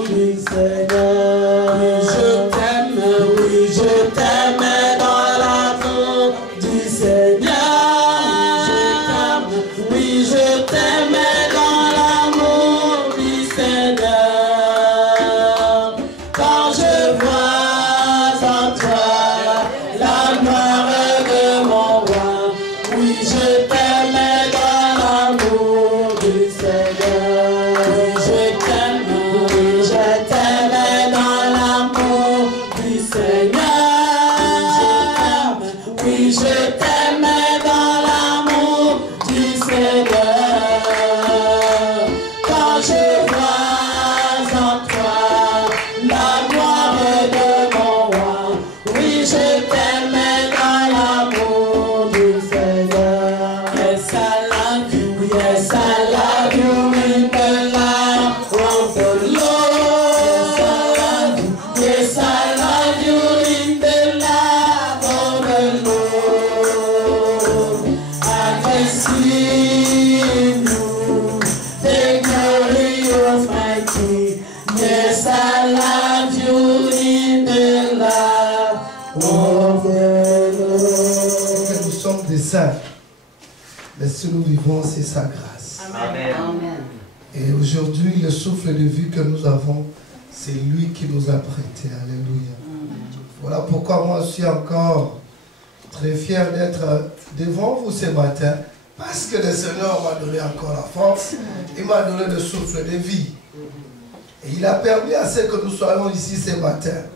Oui, Seigneur, oui, je t'aime dans l'amour du Seigneur. Oui, je t'aime dans l'amour du Seigneur. Quand je vois en toi la gloire de mon roi. Oui, je t'aime dans l'amour du Seigneur. Oui, je t'aime dans l'amour du Seigneur. Oui, je t'aime dans l'amour du Seigneur. Quand je vois en toi la gloire de mon roi. Oui, je t'aime dans l'amour du Seigneur. Yes, I love you. Yes, I love you in the love of the Lord. Yes, I love you in the love of the Lord. I can see in you the glory of my King. Yes, I love you in the love of the Lord. Que nous sommes des saints, mais si nous vivons, c'est sa grâce. Amen. Et aujourd'hui, le souffle de vie que nous avons, c'est lui qui nous a prêté. Alléluia. Voilà pourquoi moi je suis encore très fier d'être devant vous ce matin, parce que le Seigneur m'a donné encore la force, il m'a donné le souffle de vie. Et il a permis à ce que nous soyons ici ce matin.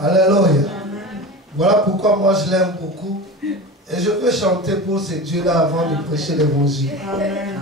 Alléluia. Voilà pourquoi moi je l'aime beaucoup. Et je veux chanter pour ce Dieu-là avant de prêcher l'évangile. Amen.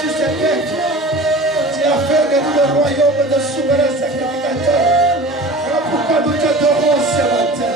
sur cette terre. Tu as fait de nous le royaume de souverain sacrificateur. Voilà pourquoi nous t'adorons ce matin.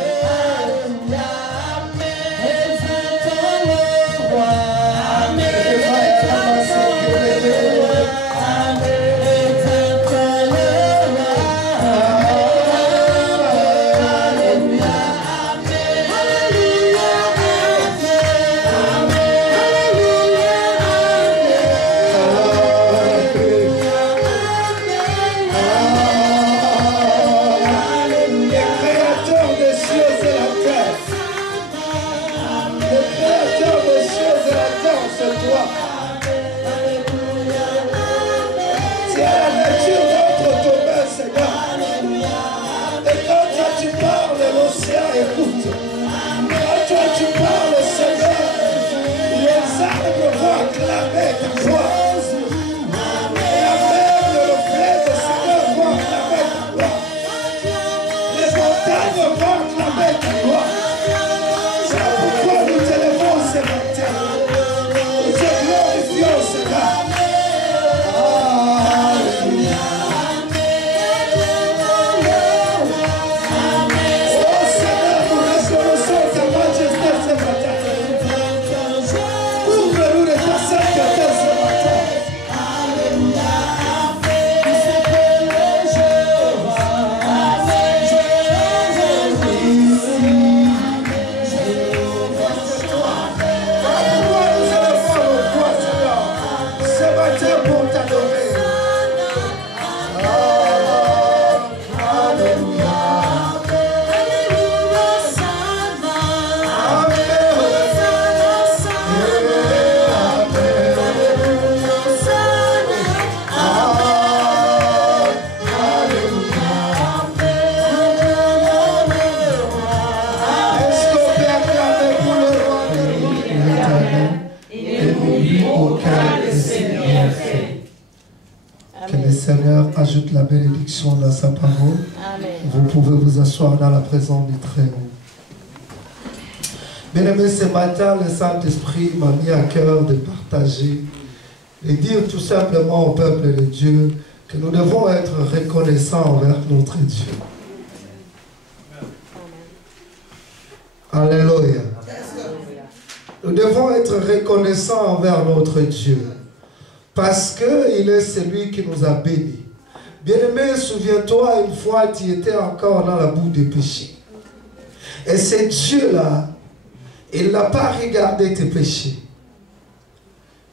Ajoute la bénédiction dans sa parole. Amen. Vous pouvez vous asseoir dans la présence du Très-Haut. Bien-aimés, ce matin, le Saint-Esprit m'a mis à cœur de partager, de dire tout simplement au peuple de Dieu que nous devons être reconnaissants envers notre Dieu. Alléluia. Nous devons être reconnaissants envers notre Dieu parce qu'il est celui qui nous a bénis. Bien-aimé, souviens-toi, une fois, tu étais encore dans la boue des péchés. Et ce Dieu-là, il n'a pas regardé tes péchés.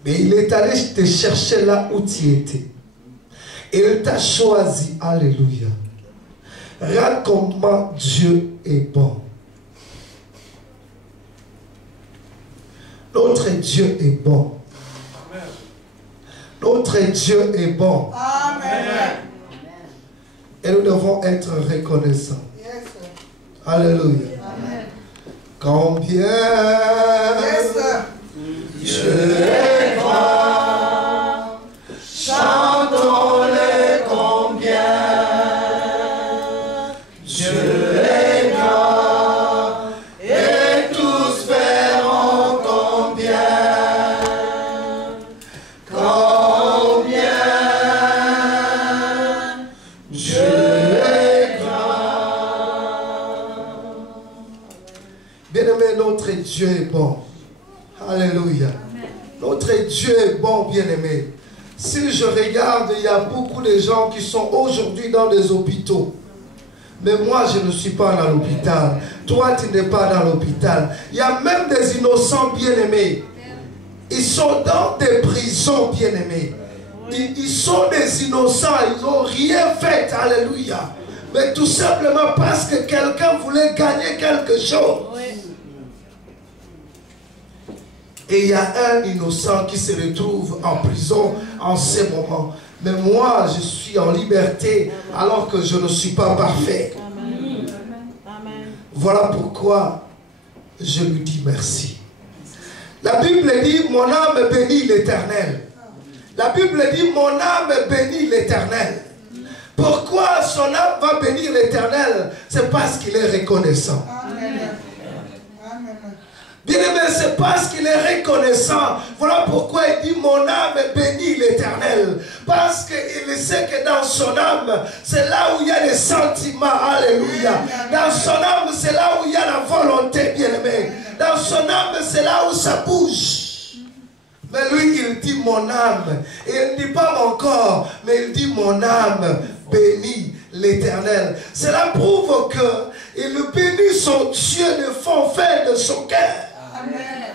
Mais il est allé te chercher là où tu étais. Il t'a choisi. Alléluia. Regarde comment Dieu est bon. Notre Dieu est bon. Notre Dieu est bon. Amen. Et nous devons être reconnaissants. Yes. Alléluia. Amen. Combien Dieu est grand, chantons-le combien Dieu est grand, et tous verront combien Dieu est grand. Bien-aimé, notre Dieu est bon. Alléluia. Notre Dieu est bon, bien-aimé. Si je regarde, il y a beaucoup de gens qui sont aujourd'hui dans les hôpitaux. Mais moi, je ne suis pas dans l'hôpital. Toi, tu n'es pas dans l'hôpital. Il y a même des innocents bien-aimés. Ils sont dans des prisons bien-aimés. Ils sont des innocents. Ils n'ont rien fait. Alléluia. Mais tout simplement parce que quelqu'un voulait gagner quelque chose. Et il y a un innocent qui se retrouve en prison en ce moment. Mais moi, je suis en liberté alors que je ne suis pas parfait. Voilà pourquoi je lui dis merci. La Bible dit, mon âme bénit l'Éternel. La Bible dit, mon âme bénit l'Éternel. Pourquoi son âme va bénir l'Éternel? C'est parce qu'il est reconnaissant. Bien-aimé, c'est parce qu'il est reconnaissant. Voilà pourquoi il dit, mon âme bénit l'Éternel. Parce qu'il sait que dans son âme, c'est là où il y a les sentiments. Alléluia. Dans son âme, c'est là où il y a la volonté, bien-aimé. Dans son âme, c'est là où ça bouge. Mais lui, il dit mon âme. Et il ne dit pas mon corps, mais il dit mon âme bénit l'Éternel. Cela prouve qu'il bénit son Dieu de fond fin de son cœur. Amen.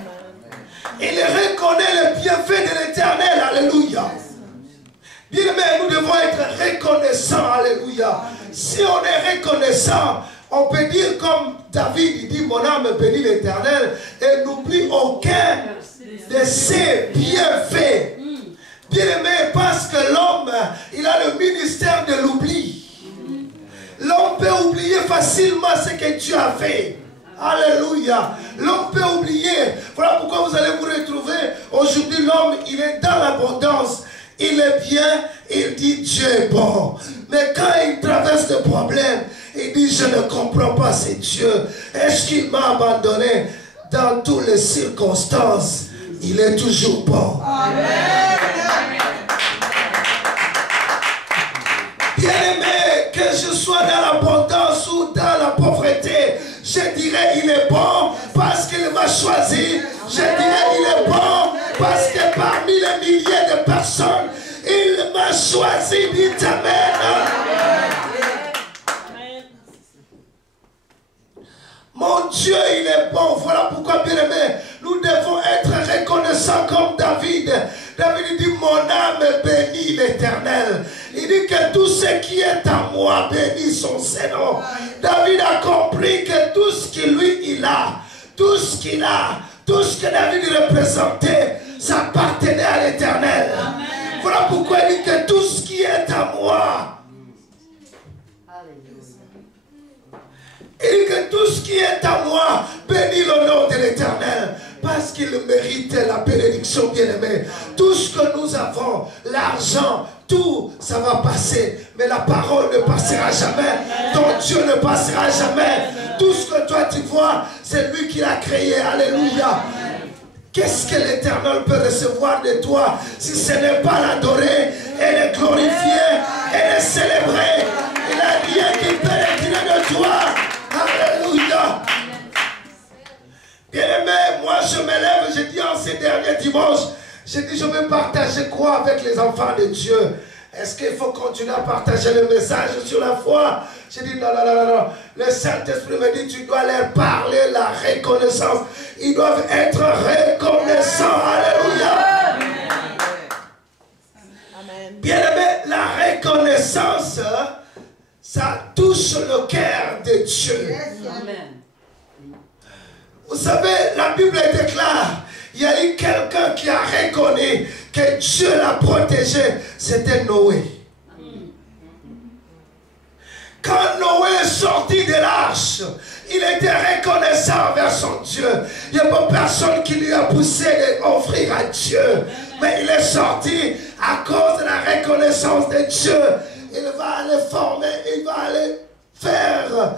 Il reconnaît le bienfait de l'Éternel. Alléluia. Bien-aimé, nous devons être reconnaissants. Alléluia. Si on est reconnaissant, on peut dire comme David, il dit, mon âme bénit l'Éternel et n'oublie aucun de ses bienfaits. Bien-aimé, parce que l'homme, il a le ministère de l'oubli. L'homme peut oublier facilement ce que Dieu a fait. Alléluia. L'homme peut oublier. Voilà pourquoi vous allez vous retrouver. Aujourd'hui, l'homme, il est dans l'abondance. Il est bien. Il dit Dieu est bon. Mais quand il traverse des problèmes, il dit je ne comprends pas ce Dieu. Est-ce qu'il m'a abandonné? Dans toutes les circonstances, il est toujours bon. Amen. Bien-aimé, que je sois dans l'abondance ou dans la pauvreté, je dirais il est bon parce qu'il m'a choisi. Je dirais il est bon parce que parmi les milliers de personnes, il m'a choisi. Dites Amen. Mon Dieu, il est bon. Voilà pourquoi, bien-aimé, nous devons être reconnaissants comme David. David dit, mon âme bénit l'Éternel. Il dit que tout ce qui est à moi bénit son Seigneur. David a compris que tout ce qu'il lui, il a, tout ce qu'il a, tout ce que David représentait, ça appartenait à l'Éternel. Voilà pourquoi il dit que tout ce qui est à moi, il dit que tout ce qui est à moi bénit le nom de l'Éternel. Parce qu'il mérite la bénédiction, bien-aimée. Tout ce que nous avons, l'argent, tout, ça va passer. Mais la parole ne passera jamais. Ton Dieu ne passera jamais. Tout ce que toi tu vois, c'est lui qui l'a créé. Alléluia. Qu'est-ce que l'Éternel peut recevoir de toi si ce n'est pas l'adorer et le glorifier et le célébrer? Il n'a rien qui peut retirer de toi. Alléluia. Bien-aimé, moi je me lève, je dis en ces derniers dimanches, je dis je vais partager quoi avec les enfants de Dieu? Est-ce qu'il faut continuer à partager le message sur la foi? Je dis non, non, non, non, non. Le Saint-Esprit me dit tu dois leur parler la reconnaissance. Ils doivent être reconnaissants. Alléluia. Bien-aimé, la reconnaissance, ça touche le cœur de Dieu. Amen. Vous savez, la Bible déclare, il y a eu quelqu'un qui a reconnu que Dieu l'a protégé, c'était Noé. Quand Noé est sorti de l'arche, il était reconnaissant envers son Dieu. Il n'y a pas personne qui lui a poussé d'offrir à Dieu. Mais il est sorti à cause de la reconnaissance de Dieu. Il va aller former, il va aller faire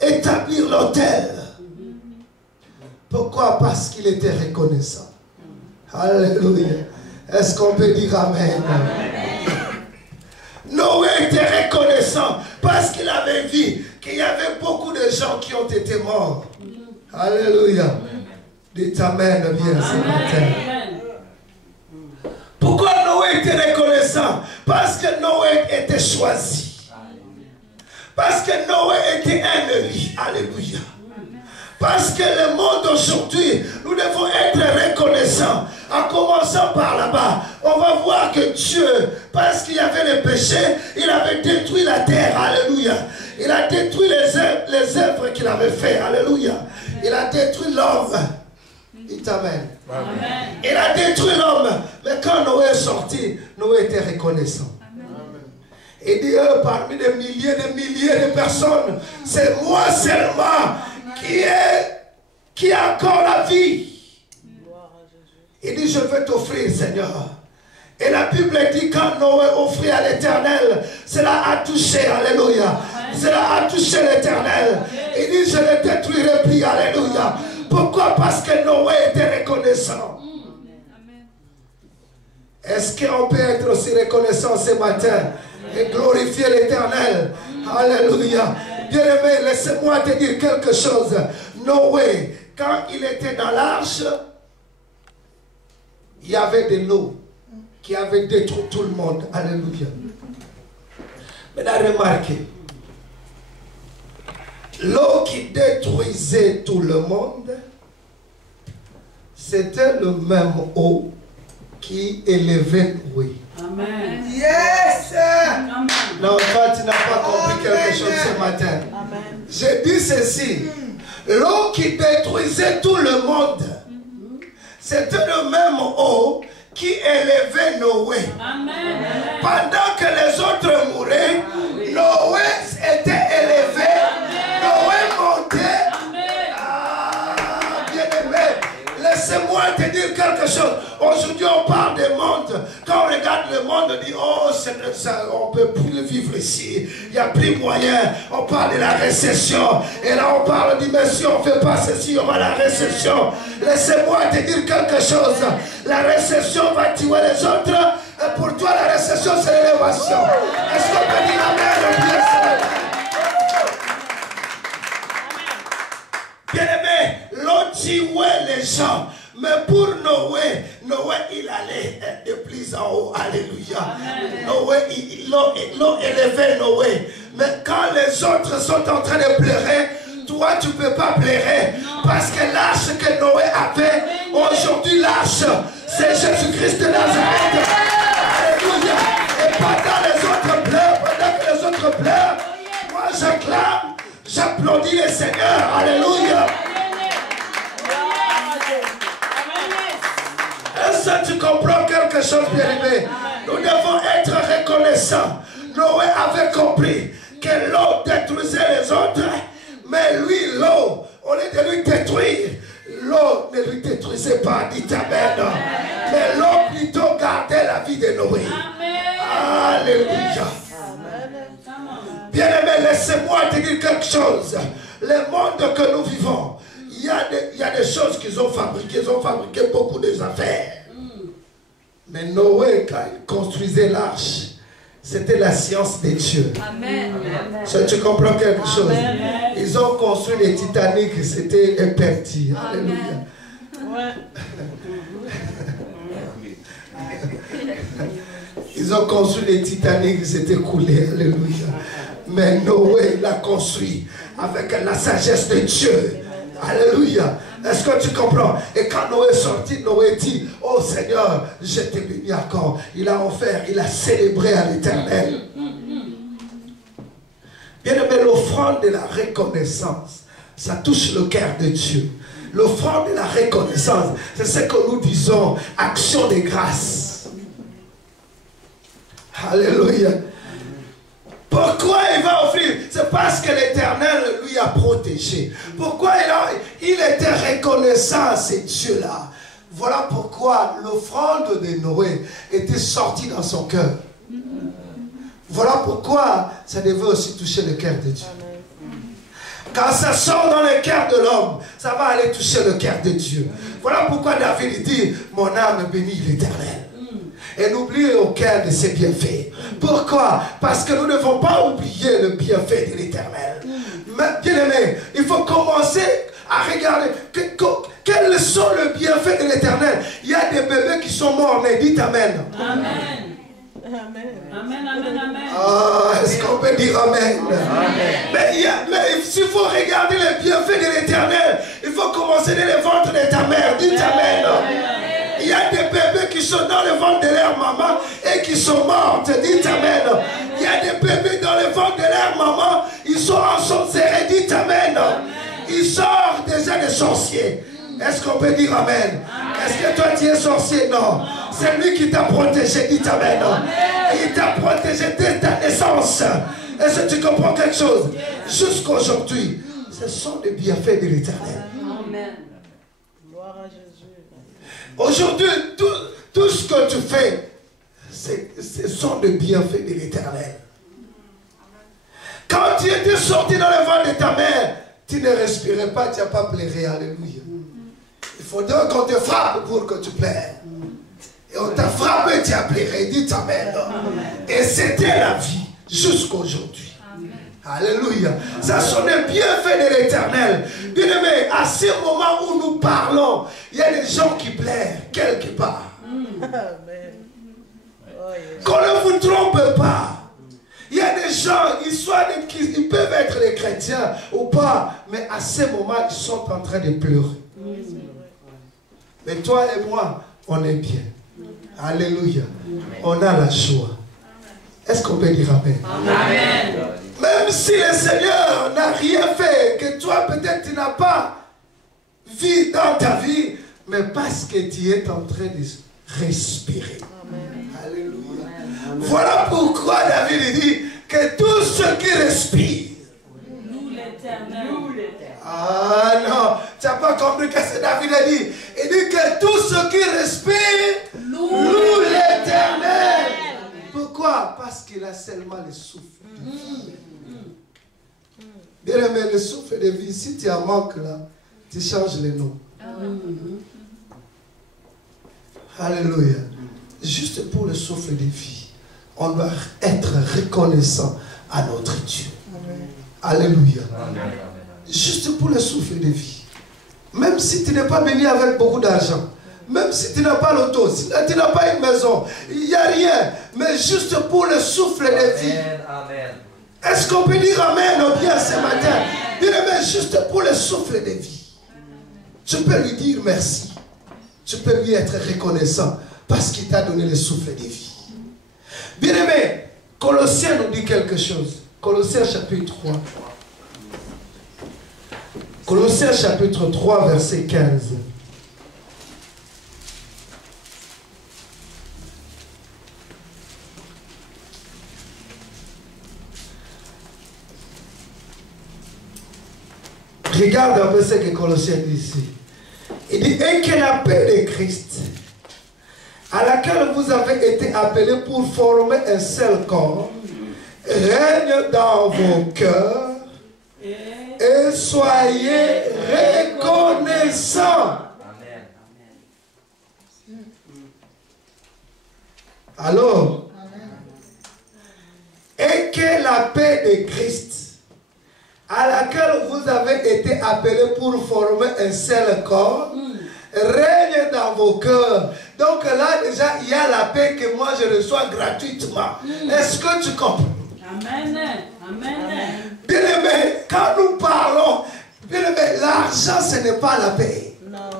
établir l'autel. Pourquoi? Parce qu'il était reconnaissant. Alléluia. Est-ce qu'on peut dire Amen? Amen. Noé était reconnaissant parce qu'il avait vu qu'il y avait beaucoup de gens qui ont été morts. Alléluia. Dites Amen bien ce matin. Pourquoi Noé était reconnaissant? Parce que Noé était choisi. Parce que Noé était un Élie. Alléluia. Parce que le monde aujourd'hui, nous devons être reconnaissants. En commençant par là-bas, on va voir que Dieu, parce qu'il y avait le péché, il avait détruit la terre. Alléluia. Il a détruit les œuvres qu'il avait fait. Alléluia. Il a détruit l'homme. Dites Amen. Amen. Il a détruit l'homme. Mais quand Noé est sorti, Noé était reconnaissant. Il dit, parmi des milliers de personnes, c'est moi seulement qui a encore la vie. Il dit, je veux t'offrir, Seigneur. Et la Bible dit, quand Noé offrit à l'Éternel, cela a touché, alléluia. Cela a touché l'Éternel. Il dit, je ne détruirai plus, alléluia. Pourquoi? Parce que Noé était reconnaissant. Est-ce qu'on peut être aussi reconnaissant ce matin et glorifier l'Éternel? Alléluia. Bien-aimé, laissez-moi te dire quelque chose. Noé, quand il était dans l'arche, il y avait de l'eau qui avait détruit tout le monde. Alléluia. Maintenant, remarquez. L'eau qui détruisait tout le monde, c'était le même eau qui élevait Noé. Amen. Yes. Amen. Non, toi, tu n'as pas compris quelque chose ce matin. Amen. J'ai dit ceci. L'eau qui détruisait tout le monde, c'était le même eau qui élevait Noé. Amen. Pendant que les autres mouraient, Noé était élevé. Noé montait. Bien-aimé, laissez-moi te dire quelque chose. Aujourd'hui, on parle du monde. Quand on regarde le monde, on dit, oh, on ne peut plus vivre ici. Il n'y a plus moyen. On parle de la récession. Et là, on parle, on dit, mais si on ne fait pas ceci, il y aura la récession. Laissez-moi te dire quelque chose. La récession va tuer les autres. Et pour toi, la récession, c'est l'élévation. Est-ce qu'on peut dire amen? Bien-aimé, l'eau tuait les gens. Mais pour Noé, il allait de plus en haut. Alléluia. Noé, l'eau élevait Noé. Mais quand les autres sont en train de pleurer, toi, tu ne peux pas pleurer. Parce que l'arche que Noé avait, aujourd'hui, l'arche, c'est Jésus-Christ de Nazareth. Alléluia. Et pendant les autres pleurent, pendant que les autres pleurent, moi, j'acclame, j'applaudis le Seigneur. Alléluia. Est-ce que tu comprends quelque chose, bien-aimé? Nous devons être reconnaissants. Noé avait compris que l'eau détruisait les autres, mais lui, l'eau, au lieu de lui détruire, l'eau ne lui détruisait pas, dit amen. Mais l'eau plutôt gardait la vie de Noé. Alléluia. Bien-aimé, laissez-moi te dire quelque chose. Le monde que nous vivons, il y a des choses qu'ils ont fabriquées. Ils ont fabriqué beaucoup d'affaires. Mais Noé, quand il construisait l'arche, c'était la science des dieux. Amen. Tu comprends quelque chose? Amen. Ils ont construit les Titanic, c'était imperti. Alléluia. Ouais. Ils ont construit les Titanic, c'était coulé. Alléluia. Mais Noé, il a construit avec la sagesse de Dieu. Alléluia. Est-ce que tu comprends? Et quand Noé est sorti, Noé dit, oh Seigneur, je t'ai béni encore. Il a offert, il a célébré à l'Éternel. Bien aimé, l'offrande de la reconnaissance, ça touche le cœur de Dieu. L'offrande de la reconnaissance, c'est ce que nous disons, action de grâce. Alléluia. Pourquoi il va offrir? C'est parce que l'Éternel lui a protégé. Pourquoi il était reconnaissant à ces dieux-là? Voilà pourquoi l'offrande de Noé était sortie dans son cœur. Voilà pourquoi ça devait aussi toucher le cœur de Dieu. Quand ça sort dans le cœur de l'homme, ça va aller toucher le cœur de Dieu. Voilà pourquoi David dit, mon âme bénit l'Éternel. Et n'oubliez aucun de ses bienfaits. Pourquoi? Parce que nous ne devons pas oublier le bienfait de l'Éternel. Mais bien aimé, il faut commencer à regarder quels sont les bienfaits de l'Éternel. Il y a des bébés qui sont morts, mais dites Amen. Amen. Amen. Amen. Amen. Amen. Ah, est-ce qu'on peut dire Amen? Amen. Mais s'il faut regarder les bienfaits de l'Éternel, il faut commencer dans le ventre de ta mère. Dites Amen. Il y a des bébés qui sont dans le ventre de leur maman et qui sont mortes. Dites Amen. Il y a des bébés dans le ventre de leur maman, ils sont ensorcelés. Dites Amen. Ils sortent déjà des sorciers. Est-ce qu'on peut dire Amen? Est-ce que toi tu es sorcier? Non. C'est lui qui t'a protégé. Dites Amen. Il t'a protégé dès ta naissance. Est-ce que tu comprends quelque chose? Jusqu'aujourd'hui, ce sont des bienfaits de l'Éternel. Amen. Gloire à Jésus. Aujourd'hui, tout ce que tu fais, ce sont des bienfaits de l'Éternel. Quand tu étais sorti dans le ventre de ta mère, tu ne respirais pas, tu n'as pas pleuré. Alléluia. Il faudra qu'on te frappe pour que tu pleures. Et on t'a frappé, tu as pleuré, dit amen. Et c'était la vie jusqu'à aujourd'hui. Alléluia. Ça sonnait bien fait de l'Éternel. Bien aimé, à ce moment où nous parlons, il y a des gens qui pleurent quelque part. Qu'on ne vous trompe pas. Il y a des gens, ils peuvent être des chrétiens ou pas, mais à ce moment, ils sont en train de pleurer. Mais toi et moi, on est bien. Alléluia. On a la joie. Est-ce qu'on peut dire amen? Amen. Même si le Seigneur n'a rien fait, que toi peut-être tu n'as pas vu dans ta vie, mais parce que tu es en train de respirer. Amen. Alléluia. Amen. Voilà pourquoi David dit que tous ceux qui respirent. Loue l'Éternel. Ah non, tu n'as pas compris ce que David a dit. Il dit que tous ceux qui respirent louent l'Éternel. Pourquoi? Parce qu'il a seulement le souffle de vie. Bien aimé, le souffle de vie, si tu en manques là, tu changes le nom. Alléluia. Juste pour le souffle de vie, on doit être reconnaissant à notre Dieu. Alléluia. Juste pour le souffle de vie. Même si tu n'es pas béni avec beaucoup d'argent, même si tu n'as pas l'auto, si tu n'as pas une maison, il n'y a rien, mais juste pour le souffle de vie. Est-ce qu'on peut dire amen ou bien ce matin? Bien aimé, juste pour le souffle de vie. Tu peux lui dire merci. Tu peux lui être reconnaissant parce qu'il t'a donné le souffle de vie. Bien aimé, Colossiens nous dit quelque chose. Colossiens chapitre 3. Colossiens chapitre 3, verset 15. Regarde un peu ce que Colossiens dit ici. Il dit, et que la paix de Christ, à laquelle vous avez été appelés pour former un seul corps, règne dans vos cœurs et soyez reconnaissants. Alors, et que la paix de Christ, à laquelle vous avez été appelés pour former un seul corps, règne dans vos cœurs. Donc là déjà il y a la paix que moi je reçois gratuitement. Est-ce que tu comprends? Amen. Amen. Bien aimé, quand nous parlons, bien aimé, l'argent ce n'est pas la paix. Non.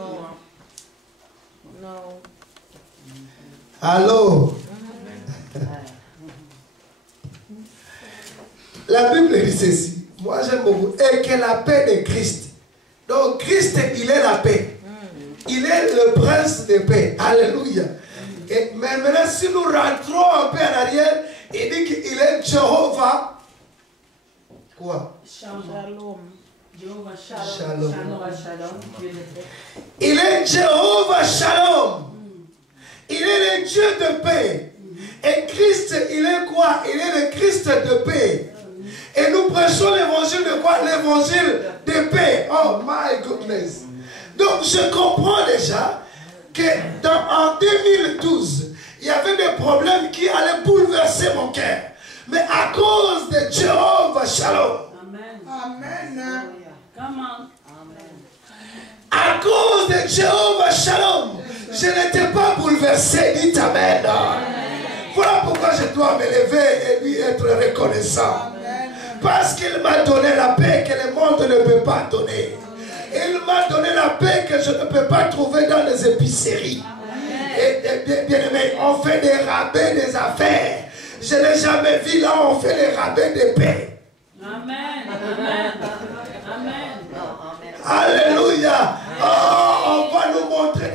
Non. Allô? La Bible dit ceci. Moi j'aime beaucoup. Et que la paix de Christ. Donc Christ, il est la paix. Il est le prince de paix. Alléluia. Et maintenant, si nous rentrons un peu en arrière, il dit qu'il est Jéhovah. Quoi? Shalom. Shalom. Il est Jéhovah Shalom. Il est le Dieu de paix. Et Christ, il est quoi? Il est le Christ de paix. Et nous prêchons l'évangile de quoi? L'évangile de paix. Oh my goodness. Donc je comprends déjà que en 2012, il y avait des problèmes qui allaient bouleverser mon cœur. Mais à cause de Jéhovah Shalom. Amen. Amen. À cause de Jéhovah Shalom, je n'étais pas bouleversé. Dites amen. Voilà pourquoi je dois me lever et lui être reconnaissant. Parce qu'il m'a donné la paix que le monde ne peut pas donner. Il m'a donné la paix que je ne peux pas trouver dans les épiceries. Et bien aimé, on fait des rabais des affaires. Je n'ai jamais vu là, on fait des rabais de paix. Amen. Amen. Amen. Alléluia. Oh, on va nous montrer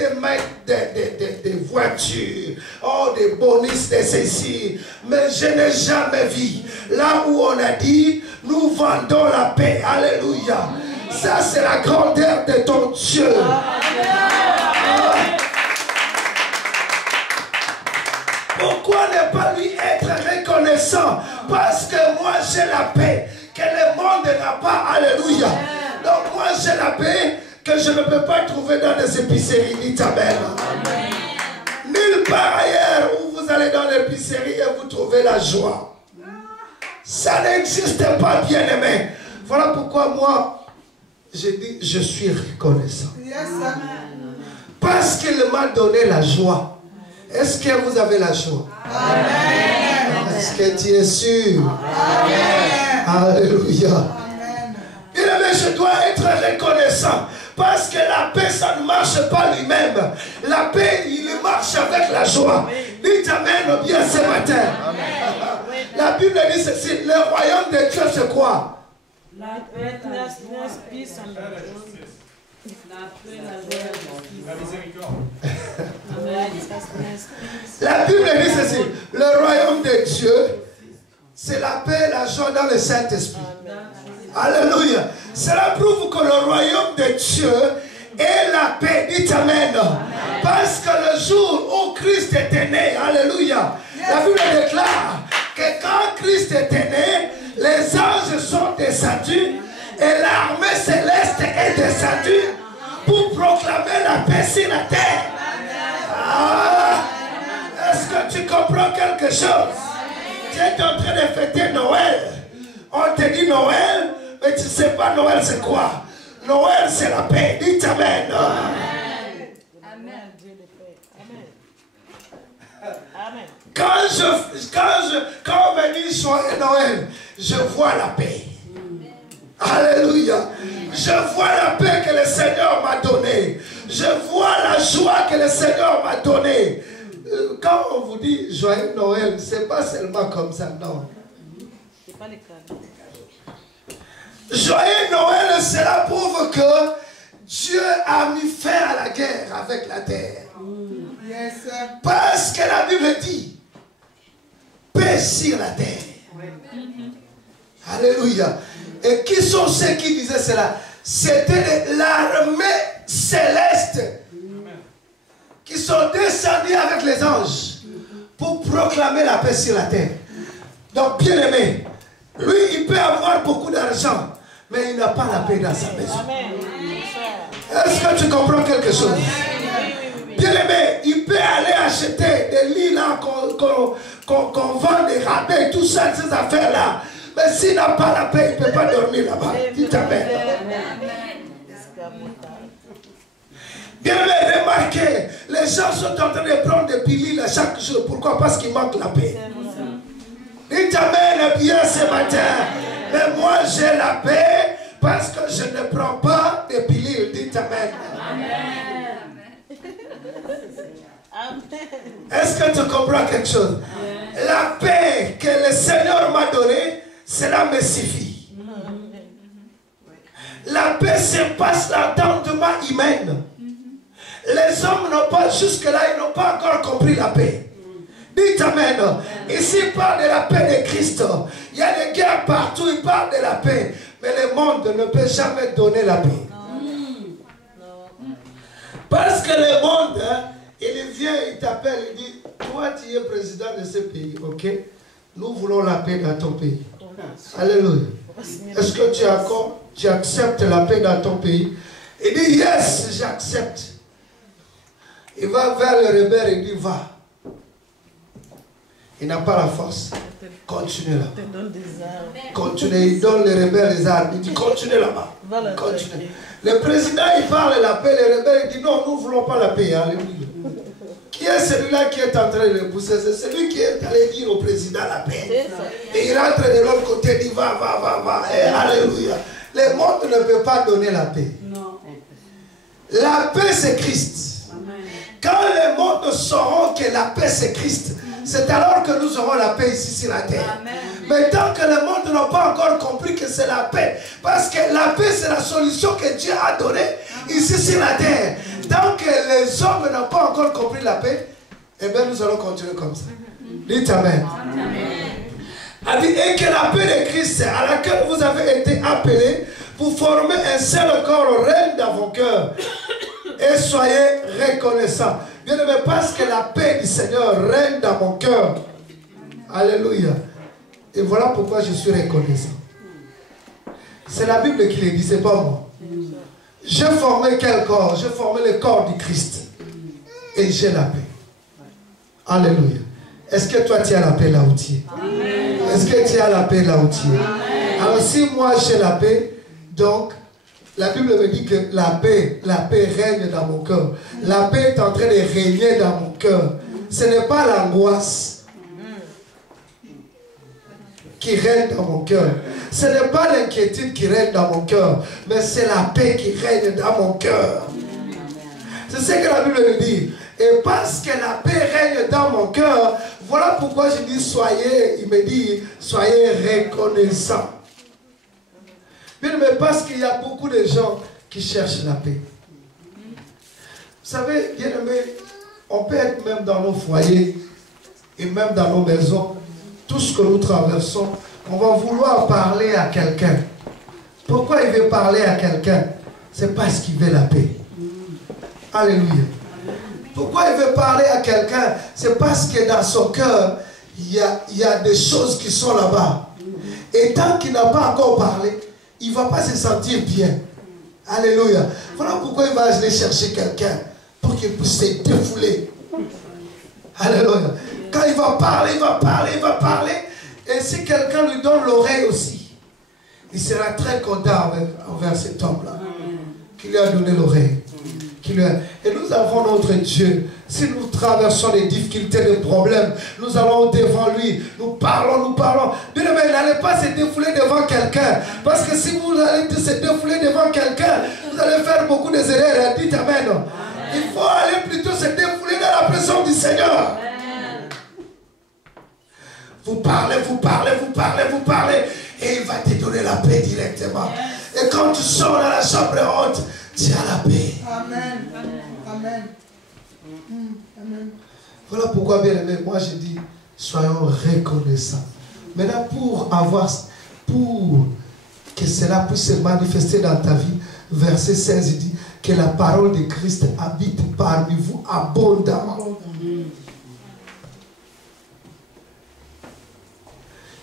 des voitures. Oh, des bonus de ceci. Mais je n'ai jamais vu là où on a dit, nous vendons la paix. Alléluia. Ça, c'est la grandeur de ton Dieu. Pourquoi ne pas lui être reconnaissant? Parce que moi, j'ai la paix que le monde n'a pas. Alléluia. Donc, moi, j'ai la paix que je ne peux pas trouver dans les épiceries. Dites Amen. Nulle part ailleurs où vous allez dans l'épicerie et vous trouvez la joie. Ça n'existe pas, bien-aimé. Voilà pourquoi moi, je dis, je suis reconnaissant. Parce qu'il m'a donné la joie. Est-ce que vous avez la joie? Amen. Est-ce que tu es sûr? Amen. Alléluia. Bien-aimé, je dois être reconnaissant. Parce que la paix, ça ne marche pas lui-même. La paix, il marche avec la joie. Dites Amen bien ce matin. La Bible dit ceci, le royaume de Dieu, c'est quoi? La paix, la miséricorde. La Bible dit ceci, le royaume de Dieu, c'est la paix et la joie dans le Saint-Esprit. Alléluia. Cela prouve que le royaume de Dieu est la paix. Dites Amen. Parce que le jour où Christ était né, alléluia, la Bible déclare que quand Christ était né, les anges sont descendus et l'armée céleste est descendue pour proclamer la paix sur la terre. Ah, est-ce que tu comprends quelque chose? Tu es en train de fêter Noël. On te dit Noël, mais tu ne sais pas Noël c'est quoi. Noël c'est la paix. Dites Amen. Quand on me dit joyeux Noël, je vois la paix. Alléluia. Je vois la paix que le Seigneur m'a donnée. Je vois la joie que le Seigneur m'a donnée. Quand on vous dit joyeux Noël, ce n'est pas seulement comme ça, non. C'est pas les cas. Joyeux Noël, cela prouve que Dieu a mis fin à la guerre avec la terre. Yes. Parce que la Bible dit paix sur la terre. Alléluia. Et qui sont ceux qui disaient cela? C'était l'armée céleste qui sont descendus avec les anges pour proclamer la paix sur la terre. Donc, bien aimé, lui, il peut avoir beaucoup d'argent, mais il n'a pas la paix dans sa maison. Est-ce que tu comprends quelque chose? Bien aimé, il peut aller acheter des lits là qu'on vend, des rabais, tout ça, ces affaires-là. Mais s'il n'a pas la paix, il ne peut pas dormir là-bas. Dites Amen. Bien aimé, remarquez, les gens sont en train de prendre des pilules chaque jour. Pourquoi? Parce qu'il manque la paix. Dites Amen bien ce matin. Mais moi j'ai la paix parce que je ne prends pas des pilules. Dites Amen. Est-ce que tu comprends quelque chose? La paix que le Seigneur m'a donnée, cela me suffit. La paix se passe l'entendement humain. Les hommes n'ont pas, jusque-là, ils n'ont pas encore compris la paix. Dites Amen. Ici, il parle de la paix de Christ. Il y a des guerres partout, il parle de la paix. Mais le monde ne peut jamais donner la paix. Parce que le monde, il vient, il t'appelle, il dit, toi tu es président de ce pays, ok? Nous voulons la paix dans ton pays. Alléluia. Est-ce que tu acceptes la paix dans ton pays? Il dit, yes, j'accepte. Il va vers le rebelle et il dit, va. Il n'a pas la force. Continuez là-bas. Continuez. Il donne les rebelles les armes. Il dit, continuez là-bas. Continuez. Le président, il parle de la paix. Les rebelles, il dit, non, nous ne voulons pas la paix. Alléluia. Qui est celui-là qui est en train de le pousser? C'est celui qui est allé dire au président la paix. Et il rentre de l'autre côté, il dit, va, va, va, va. Et alléluia. Le monde ne peut pas donner la paix. Non. La paix, c'est Christ. Quand les mondes sauront que la paix c'est Christ, c'est alors que nous aurons la paix ici sur la terre. Amen. Mais tant que le monde n'a pas encore compris que c'est la paix, parce que la paix c'est la solution que Dieu a donnée ici sur la terre. Tant que les hommes n'ont pas encore compris la paix, eh bien nous allons continuer comme ça. Dites Amen. Amen. Et que la paix de Christ à laquelle vous avez été appelés pour former un seul corps règne dans vos cœurs. Et soyez reconnaissants. Bien aimé, parce que la paix du Seigneur règne dans mon cœur. Alléluia. Et voilà pourquoi je suis reconnaissant. C'est la Bible qui le dit, c'est pas moi. J'ai formé quel corps? J'ai formé le corps du Christ. Et j'ai la paix. Alléluia. Est-ce que toi tu as la paix là où tu es? Est-ce que tu as la paix là où tu es? Alors si moi j'ai la paix, donc la Bible me dit que la paix règne dans mon cœur. La paix est en train de régner dans mon cœur. Ce n'est pas l'angoisse qui règne dans mon cœur. Ce n'est pas l'inquiétude qui règne dans mon cœur, mais c'est la paix qui règne dans mon cœur. C'est ce que la Bible nous dit. Et parce que la paix règne dans mon cœur, voilà pourquoi je dis soyez, il me dit, soyez reconnaissants. Mais parce qu'il y a beaucoup de gens qui cherchent la paix. Vous savez, bien aimé, on peut être même dans nos foyers et même dans nos maisons, tout ce que nous traversons, on va vouloir parler à quelqu'un. Pourquoi il veut parler à quelqu'un? C'est parce qu'il veut la paix. Alléluia. Pourquoi il veut parler à quelqu'un? C'est parce que dans son cœur, il y a des choses qui sont là-bas. Et tant qu'il n'a pas encore parlé, il ne va pas se sentir bien. Alléluia. Voilà pourquoi il va aller chercher quelqu'un pour qu'il puisse se défouler. Alléluia. Quand il va parler, il va parler, il va parler. Et si quelqu'un lui donne l'oreille aussi, il sera très content envers cet homme-là qui lui a donné l'oreille. Et nous avons notre Dieu. Si nous traversons des difficultés, des problèmes, nous allons devant lui. Nous parlons. Bien aimé, n'allez pas se défouler devant quelqu'un. Parce que si vous allez se défouler devant quelqu'un, vous allez faire beaucoup d'erreurs. Dites amen. Il faut aller plutôt se défouler dans la présence du Seigneur. Vous parlez. Et il va te donner la paix directement. Et quand tu sors dans la chambre haute, tu as la paix. Amen. Amen. Amen. Voilà pourquoi, bien aimé, moi je dis, soyons reconnaissants. Maintenant, pour que cela puisse se manifester dans ta vie, verset 16, il dit que la parole de Christ habite parmi vous abondamment.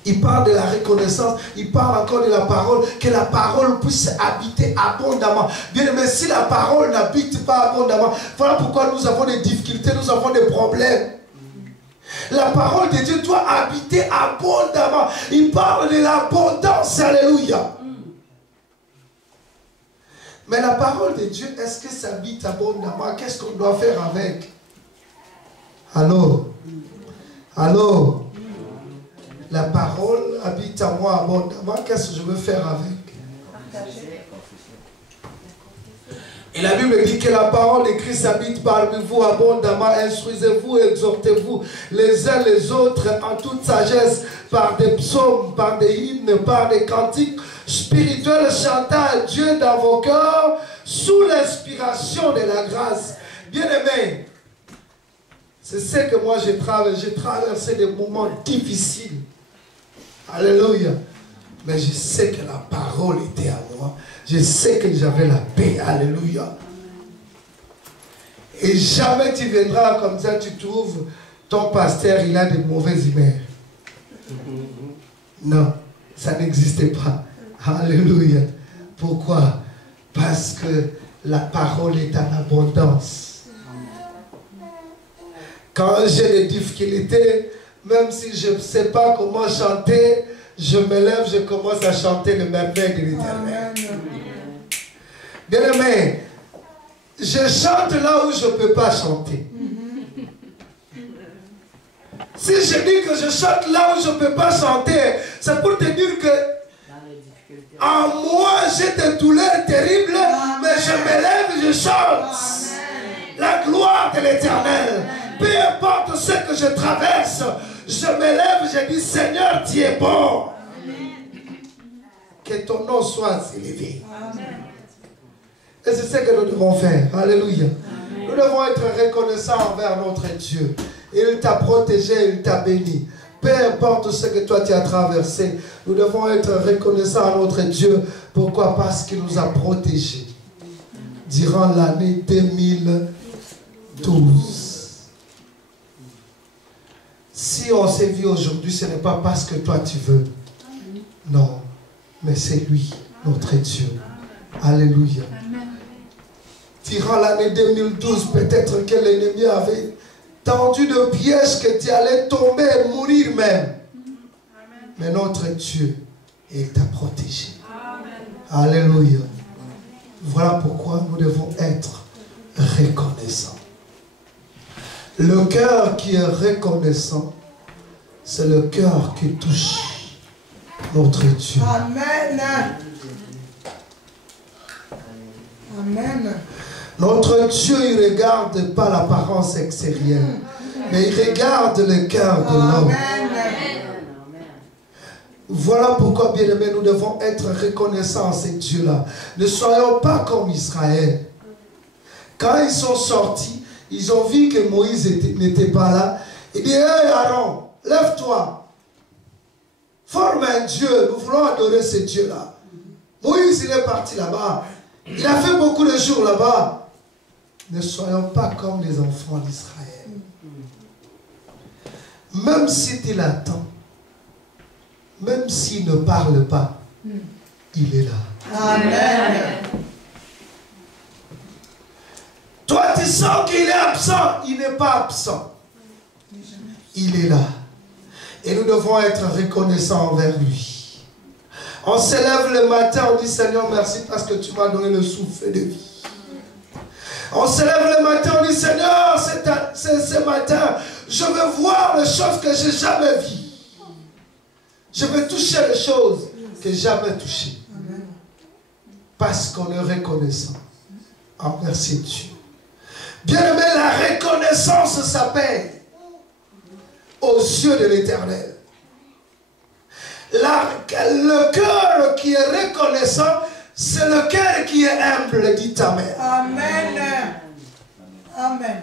Il parle de la reconnaissance, il parle encore de la parole, que la parole puisse habiter abondamment. Bien aimé, si la parole n'habite pas abondamment, voilà pourquoi nous avons des difficultés, nous avons des problèmes. La parole de Dieu doit habiter abondamment. Il parle de l'abondance, alléluia. Mais la parole de Dieu, est-ce que ça habite abondamment? Qu'est-ce qu'on doit faire avec? Allô? La parole habite à moi abondamment. Qu'est-ce que je veux faire avec? Et la Bible dit que la parole de Christ habite parmi vous abondamment. Instruisez-vous, exhortez-vous les uns les autres en toute sagesse par des psaumes, par des hymnes, par des cantiques spirituels chantant à Dieu dans vos cœurs sous l'inspiration de la grâce. Bien-aimés, c'est ce que moi j'ai traversé des moments difficiles. Alléluia. Mais je sais que la parole était à moi. Je sais que j'avais la paix. Alléluia. Et jamais tu viendras comme ça, tu trouves ton pasteur, il a de mauvaises humeurs. Non, ça n'existait pas. Alléluia. Pourquoi? Parce que la parole est en abondance. Quand j'ai des difficultés, même si je ne sais pas comment chanter, je me lève, je commence à chanter le merveille de l'Éternel. Bien aimé, je chante là où je ne peux pas chanter. Si je dis que je chante là où je ne peux pas chanter, c'est pour te dire que en moi j'ai des douleurs terribles, mais je me lève et je chante la gloire de l'Éternel. Peu importe ce que je traverse, je me lève, je dis Seigneur, tu es bon. Que ton nom soit élevé. Et c'est ce que nous devons faire. Alléluia. Nous devons être reconnaissants envers notre Dieu. Il t'a protégé, il t'a béni. Peu importe ce que toi tu as traversé, nous devons être reconnaissants à notre Dieu. Pourquoi? Parce qu'il nous a protégés durant l'année 2012. Si on s'est vu aujourd'hui, ce n'est pas parce que toi tu veux. Non, mais c'est lui, notre Dieu. Alléluia. durant l'année 2012, peut-être que l'ennemi avait tendu de pièges que tu allais tomber et mourir même. Mais notre Dieu, il t'a protégé. Alléluia. Voilà pourquoi nous devons être reconnaissants. Le cœur qui est reconnaissant, c'est le cœur qui touche notre Dieu. Amen. Amen. Notre Dieu, il ne regarde pas l'apparence extérieure, mais il regarde le cœur de l'homme. Voilà pourquoi, bien-aimés, nous devons être reconnaissants à ce Dieu-là. Ne soyons pas comme Israël. Quand ils sont sortis, ils ont vu que Moïse n'était pas là. Il dit, hey Aaron, lève-toi. Forme un Dieu, nous voulons adorer ce Dieu-là. Moïse, il est parti là-bas. Il a fait beaucoup de jours là-bas. Ne soyons pas comme les enfants d'Israël. Même si tu l'attends, même s'il ne parle pas, il est là. Amen. Toi, tu sens qu'il est absent. Il n'est pas absent. Il est là. Et nous devons être reconnaissants envers lui. On se lève le matin, on dit Seigneur, merci parce que tu m'as donné le souffle de vie. On se lève le matin, on dit Seigneur, ce matin, je veux voir les choses que je n'ai jamais vues. Je veux toucher les choses que je n'ai jamais touchées. Parce qu'on est reconnaissant envers ces dieux. Bien aimé, la reconnaissance s'appelle aux yeux de l'Éternel. Le cœur qui est reconnaissant, c'est le cœur qui est humble, dit ta mère. Amen. Amen.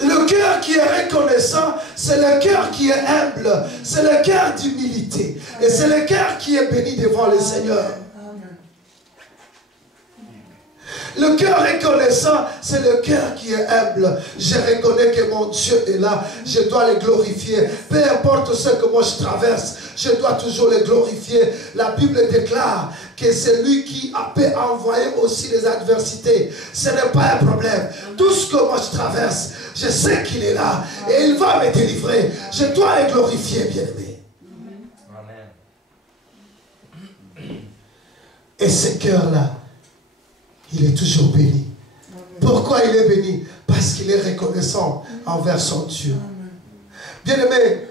Le cœur qui est reconnaissant, c'est le cœur qui est humble, c'est le cœur d'humilité. Et c'est le cœur qui est béni devant le Seigneur. Le cœur reconnaissant, c'est le cœur qui est humble. Je reconnais que mon Dieu est là. Je dois le glorifier. Peu importe ce que moi je traverse, je dois toujours le glorifier. La Bible déclare que c'est lui qui peut envoyer aussi les adversités. Ce n'est pas un problème. Tout ce que moi je traverse, je sais qu'il est là. Et il va me délivrer. Je dois le glorifier, bien-aimé. Et ce cœur-là, il est toujours béni. Pourquoi il est béni? Parce qu'il est reconnaissant envers son Dieu. Bien-aimé,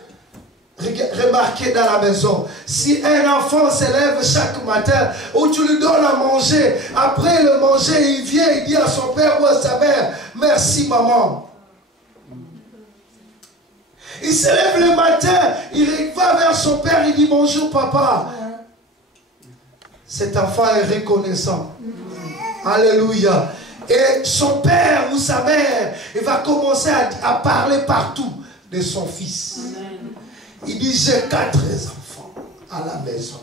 remarquez dans la maison, si un enfant se lève chaque matin, où tu lui donnes à manger, après le manger, il vient, il dit à son père ou à sa mère, merci maman. Il se lève le matin, il va vers son père, il dit bonjour papa. Cet enfant est reconnaissant. Alléluia. Et son père ou sa mère, il va commencer à parler partout de son fils. Il dit, j'ai 4 enfants à la maison.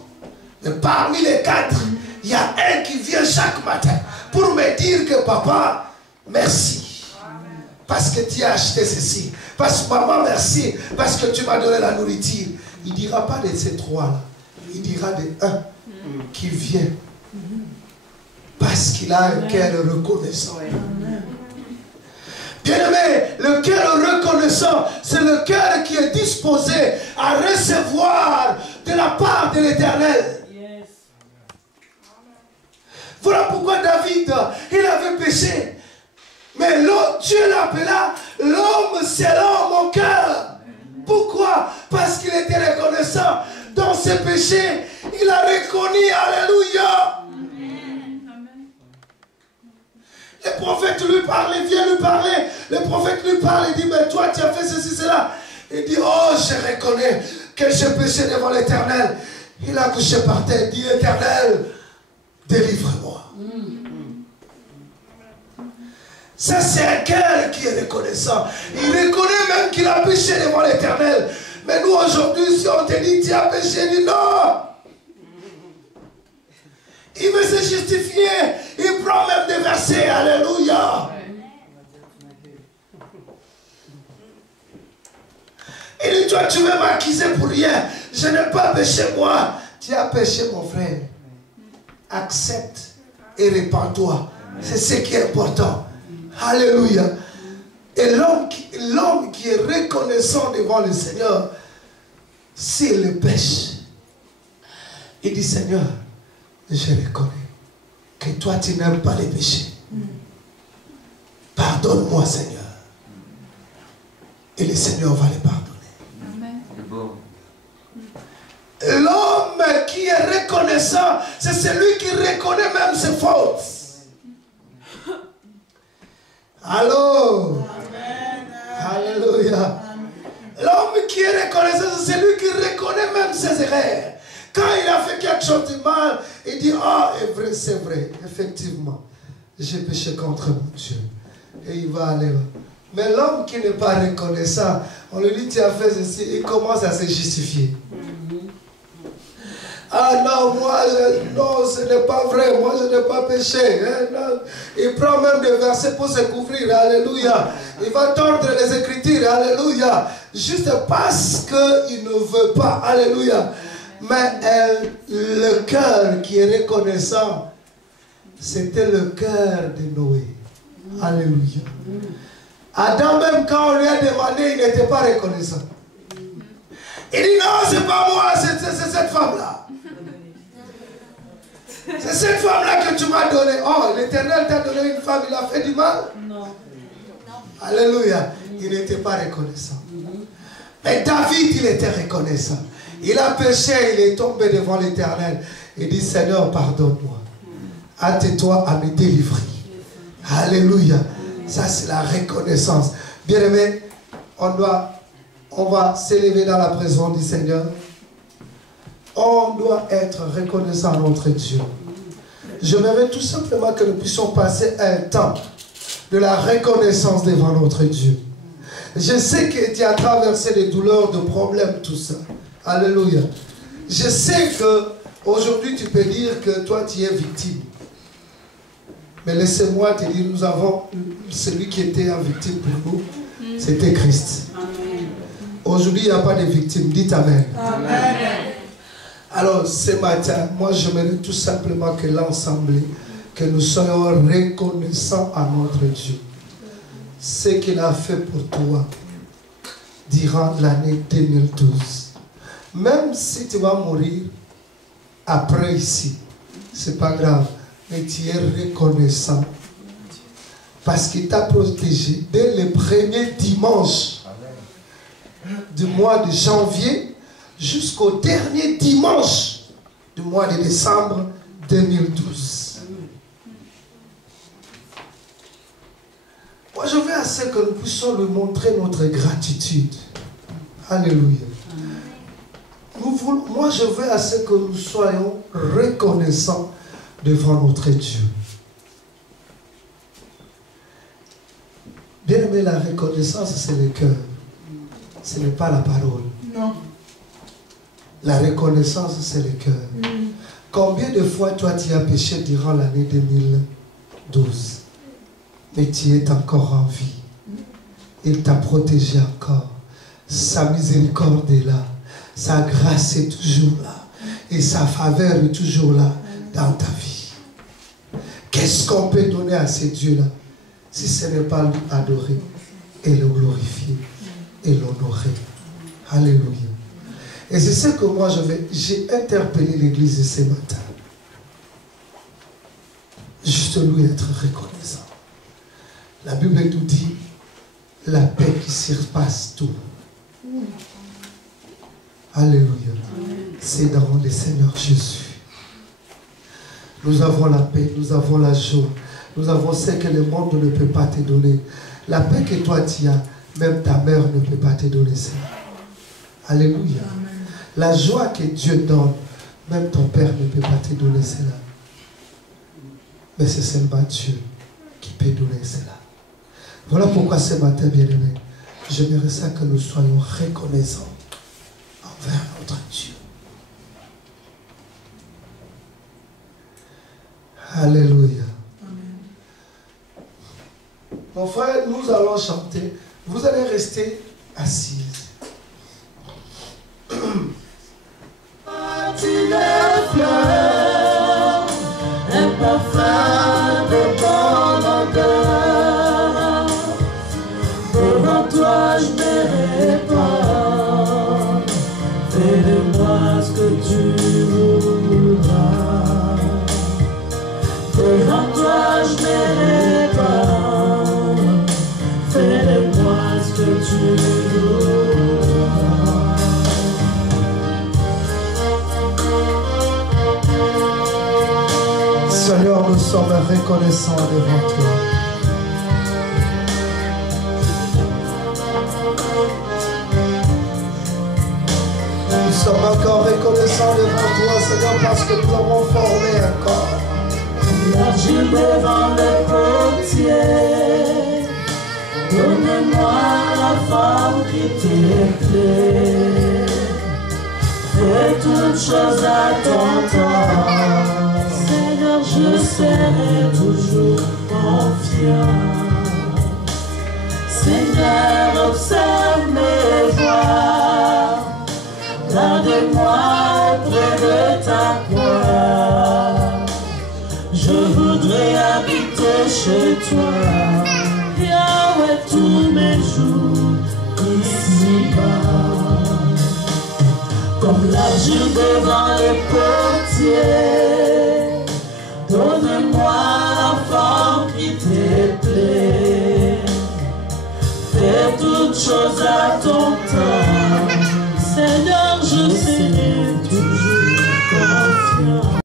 Mais parmi les 4, il y a un qui vient chaque matin pour me dire que papa, merci. Parce que tu as acheté ceci. Parce que maman, merci. Parce que tu m'as donné la nourriture. Il ne dira pas de ces 3-là. Il dira de un qui vient. Parce qu'il a un cœur reconnaissant. Bien-aimé, le cœur reconnaissant, c'est le cœur qui est disposé à recevoir de la part de l'Éternel. Voilà pourquoi David, il avait péché. Mais Dieu l'appela l'homme selon mon cœur. Pourquoi? Parce qu'il était reconnaissant. Dans ses péchés, il a reconnu, alléluia. Le prophète lui parle, il vient lui parler. Le prophète lui parle, il dit, mais toi tu as fait ceci, cela. Il dit, oh, je reconnais que j'ai péché devant l'Éternel. Il a couché par terre, il dit, Éternel, délivre-moi. Ça, c'est un cœur qui est reconnaissant. Il reconnaît même qu'il a péché devant l'Éternel. Mais nous, aujourd'hui, si on te dit, tu as péché, il dit, non. Il veut se justifier. Il prend même des versets. Alléluia. Il dit, toi, tu veux m'accuser pour rien. Je n'ai pas péché, moi. Tu as péché, mon frère. Accepte et répands-toi. C'est ce qui est important. Alléluia. Et l'homme qui est reconnaissant devant le Seigneur, s'il le pêche, il dit, Seigneur, je reconnais que toi tu n'aimes pas les péchés. Pardonne-moi, Seigneur. Et le Seigneur va les pardonner. L'homme qui est reconnaissant, c'est celui qui reconnaît même ses fautes. Allô? Alléluia. L'homme qui est reconnaissant, c'est celui qui reconnaît même ses erreurs. Quand il a fait quelque chose de mal, il dit, ah, c'est vrai, effectivement, j'ai péché contre mon Dieu. Et il va aller là. Mais l'homme qui n'est pas reconnaissant, on lui dit, tu as fait ceci, il commence à se justifier. Ah non, non, ce n'est pas vrai, moi je n'ai pas péché. Hein, non. Il prend même des versets pour se couvrir, alléluia. Il va tordre les Écritures, alléluia. Juste parce qu'il ne veut pas, alléluia. Mais le cœur qui est reconnaissant, c'était le cœur de Noé. Alléluia. Adam, même quand on lui a demandé, il n'était pas reconnaissant. Il dit non, c'est pas moi, c'est cette femme-là. C'est cette femme-là que tu m'as donnée. Oh, l'Éternel t'a donné une femme, il a fait du mal? Non. Alléluia. Il n'était pas reconnaissant. Mais David, il était reconnaissant. Il a péché, il est tombé devant l'Éternel. Il dit, Seigneur, pardonne-moi. Hâte-toi à me délivrer. Alléluia. Ça, c'est la reconnaissance. Bien-aimés, on va s'élever dans la présence du Seigneur. On doit être reconnaissant à notre Dieu. J'aimerais tout simplement que nous puissions passer un temps de la reconnaissance devant notre Dieu. Je sais que tu as traversé des douleurs, des problèmes, tout ça. Alléluia. Je sais que aujourd'hui tu peux dire que toi tu es victime. Mais laissez-moi te dire, nous avons celui qui était en victime pour nous, c'était Christ. Aujourd'hui, il n'y a pas de victime. Dites Amen. Amen. Alors, ce matin, moi, j'aimerais tout simplement que l'ensemble, que nous soyons reconnaissants à notre Dieu. Ce qu'il a fait pour toi durant l'année 2012. Même si tu vas mourir après ici, ce n'est pas grave. Mais tu es reconnaissant. Parce qu'il t'a protégé dès le premier dimanche du mois de janvier jusqu'au dernier dimanche du mois de décembre 2012. Moi, je veux à ce que nous puissions lui montrer notre gratitude. Alléluia. Moi, je veux à ce que nous soyons reconnaissants devant notre Dieu. Bien aimé, la reconnaissance, c'est le cœur. Ce n'est pas la parole. Non. La reconnaissance, c'est le cœur. Combien de fois toi tu as péché durant l'année 2012, mais tu es encore en vie. Il t'a protégé encore. Sa miséricorde est là. Sa grâce est toujours là. Et sa faveur est toujours là dans ta vie. Qu'est-ce qu'on peut donner à ce Dieu-là si ce n'est pas lui adorer et le glorifier et l'honorer? Alléluia. Et c'est ce que moi j'ai interpellé l'église ce matin. Juste lui être reconnaissant. La Bible nous dit la paix qui surpasse tout. Alléluia. C'est dans le Seigneur Jésus. Nous avons la paix, nous avons la joie, nous avons ce que le monde ne peut pas te donner. La paix que toi tu as, même ta mère ne peut pas te donner ça. Alléluia. La joie que Dieu donne, même ton père ne peut pas te donner cela. Mais c'est seulement Dieu qui peut donner cela. Voilà pourquoi ce matin, bien-aimé, j'aimerais ça que nous soyons reconnaissants envers notre Dieu. Alléluia. Mon frère, nous allons chanter. Vous allez rester assises. Tu le fleur, un parfum de bon Devant toi je mets pas. Fais de moi ce que tu voudras. Seigneur, nous sommes reconnaissants devant toi. Nous sommes encore reconnaissants devant toi, Seigneur, parce que nous l'avons formé encore. L'argile devant le potier, donne-moi la femme qui t'est plaît. Fais toutes choses à ton temps. Seigneur, je serai toujours confiant. Seigneur, observe mes voies. Garde-moi auprès de ta croix. Je voudrais habiter chez toi, Yahweh, tous mes jours ici-bas. Comme l'argile devant les portiers, donne-moi la femme qui te plaît. Fais toutes choses à ton temps.